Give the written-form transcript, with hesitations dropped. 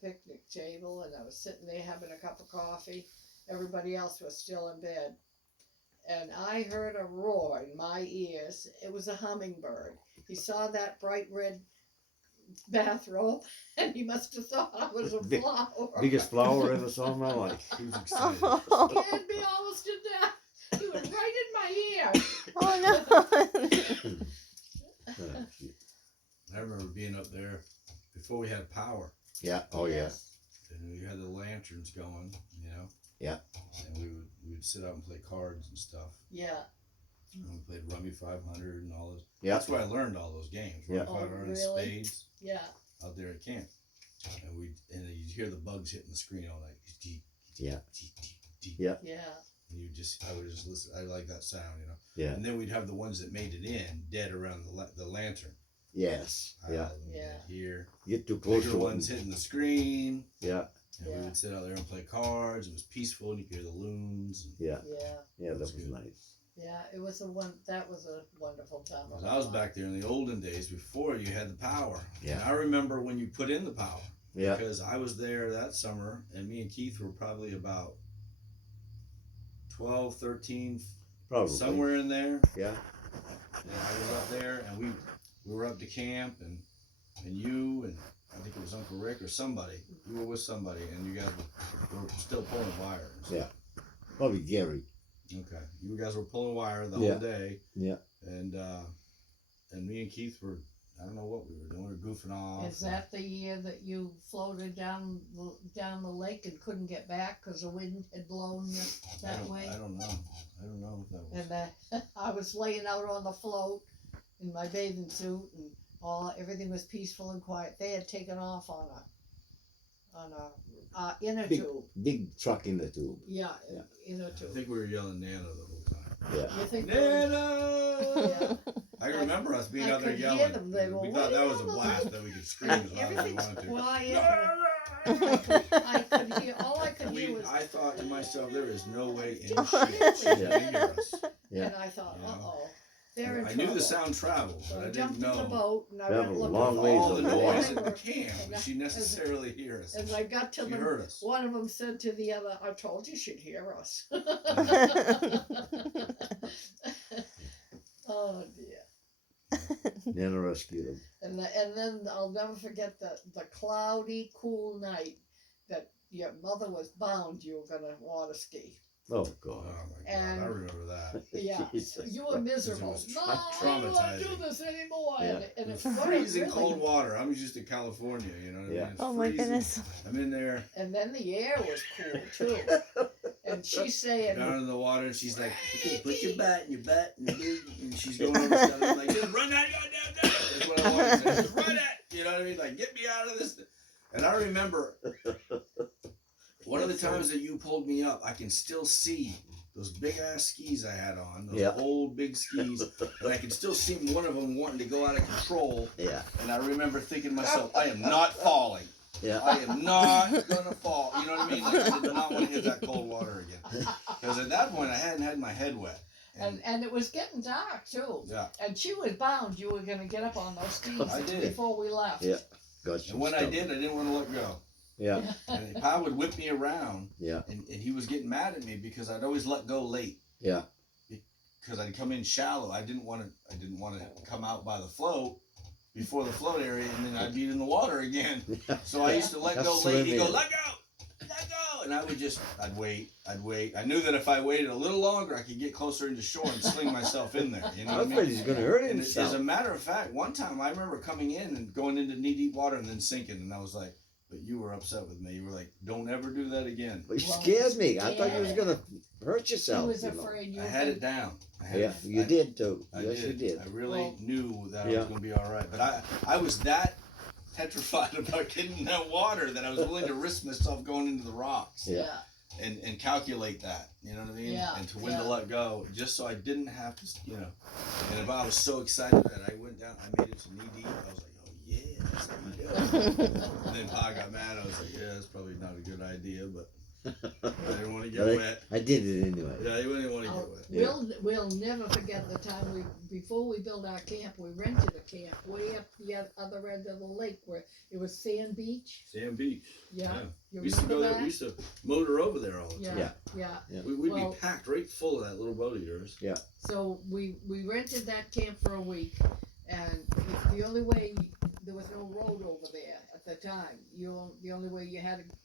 the picnic table, and I was sitting there having a cup of coffee. Everybody else was still in bed. And I heard a roar in my ears. It was a hummingbird. He saw that bright red bathrobe, and he must have thought I was a flower. Biggest flower I ever saw in my life. He was excited. Scared me almost to death. He was right in my ear. Oh no. I remember being up there before we had power, Yeah. Oh yeah. and we had the lanterns going, you know. Yeah. And we would sit out and play cards and stuff. Yeah. And we played Rummy 500 and all those. Yeah. That's where I learned all those games. Yeah. Rummy 500 and really? spades Yeah. out there at camp. And you'd hear the bugs hitting the screen all night. Yeah. Yeah. Yeah. And I would just listen. I like that sound, you know. Yeah. And then we'd have the ones that made it in dead around the lantern. Yes. Yeah. Yeah. Here. Get too close Bigger to ones it. hitting the screen. Yeah. And we would sit out there and play cards. It was peaceful, and you could hear the loons. And Yeah. Yeah. Yeah. That was good. nice. Yeah. It was that was a wonderful time. of I was my back there in the olden days before you had the power. Yeah. And I remember when you put in the power. Yeah. Because I was there that summer, and me and Keith were probably about 12, 13, Probably. somewhere in there. Yeah. And I was up there, and we were up to camp, and you and I think it was Uncle Rick or somebody. You were with somebody, and you guys were still pulling wire. And stuff. Yeah. Probably Gary. Okay. You guys were pulling wire the Yeah. whole day. Yeah. And me and Keith were, I don't know what we were doing. We were goofing off. Is that the year that you floated down the lake and couldn't get back because the wind had blown you that way? I don't know. I don't know if that was. And I was laying out on the float in my bathing suit, and everything was peaceful and quiet. They had taken off on a inner tube. Big truck in the tube. Yeah, Yeah. inner I tube. think we were yelling Nana the whole time. Yeah. You think Nana! Yeah. I remember us being I out there could hear yelling. them. They were We thought that was a way blast that we could scream as loud as we Everything's wanted to. quiet. I could hear. All I could hear was. I thought to myself, there is no way in Don't shit really she can hear hear us. Yeah. And I thought, You know? uh-oh, they're in I trouble. knew the sound traveled, So but I I jumped didn't in the know boat, and I Traveled went a looking long for ways all all the on the the noise water. at the camp. Would she necessarily hear us? As I got to She them, heard us. one of them said to the other, "I told you she'd hear us." Oh dear! Nana rescued him. And then I'll never forget the cloudy, cool night that your mother was bound you were gonna water ski. Oh Oh God. my God, And- I remember that. Yeah, Jesus you were Christ. miserable. was No, I don't want to do traumatizing. this anymore. Yeah. And it's Freezing really, cold water. I'm used to California, you know what I mean? Yeah. It's Oh my freezing. goodness. I'm in there And then the air was cool too. And she's saying, down in the water, and she's like, okay, put your butt in your butt, and she's going over stuff. I'm like, just run that goddamn down. That's what I want to say. Just run it. You know what I mean? Like, get me out of this. And I remember one of the times that you pulled me up, I can still see those big ass skis I had on, those Yeah. old big skis, and I can still see one of them wanting to go out of control. Yeah. And I remember thinking to myself, I am not falling. Yeah. I am not gonna fall. You know what I mean? Like, I did not want to hit that cold water again. Because at that point, I hadn't had my head wet. and it was getting dark too. Yeah. And she was bound you were going to get up on those skis I did. before we left. Yeah. Got you. And when I did, I didn't want to let go. Yeah. And Pa would whip me around, Yeah. and he was getting mad at me because I'd always let go late. Yeah. Because I'd come in shallow. I didn't want to come out by the float before the float area, and then I'd be in the water again. So I used to let That's go late. He'd go, swimming. let go, and I'd wait. I knew that if I waited a little longer, I could get closer into shore and sling myself in there. You know I what I thought mean? he's gonna hurt And as himself. a matter of fact, one time I remember coming in and going into knee-deep water and then sinking, and I was like, but you were upset with me. You were like, don't ever do that again. But you Well, scared me. I thought you was yeah. gonna hurt She yourself. was you know. afraid you I were had gonna- it down. Yeah, you did too. I Yes, you did. I really Well, knew that I Yeah. was going to be all right. But I was that petrified about getting in that water that I was willing to risk myself going into the rocks Yeah. Yeah. and calculate that. You know what I mean? Yeah, And to when yeah. to let go, just so I didn't have to, you know. And if I was so excited that I went down, I made it to knee deep. I was like, oh yeah, that's how you do it. And then Pa got mad. I was like, yeah, that's probably not a good idea, but I didn't want to get Really? wet. I did it anyway. Yeah, you didn't want to Oh, get wet. Yeah. we'll never forget the time before we built our camp, we rented a camp way up the other end of the lake where it was Sand Beach. Sand Beach. Yeah. Yeah. You We used to remember go there. that? We used to motor over there all the Yeah, time. yeah. We'd Well- be packed right full of that little boat of yours. So we rented that camp for a week, and the only way, there was no road over there at the time. The only way you had to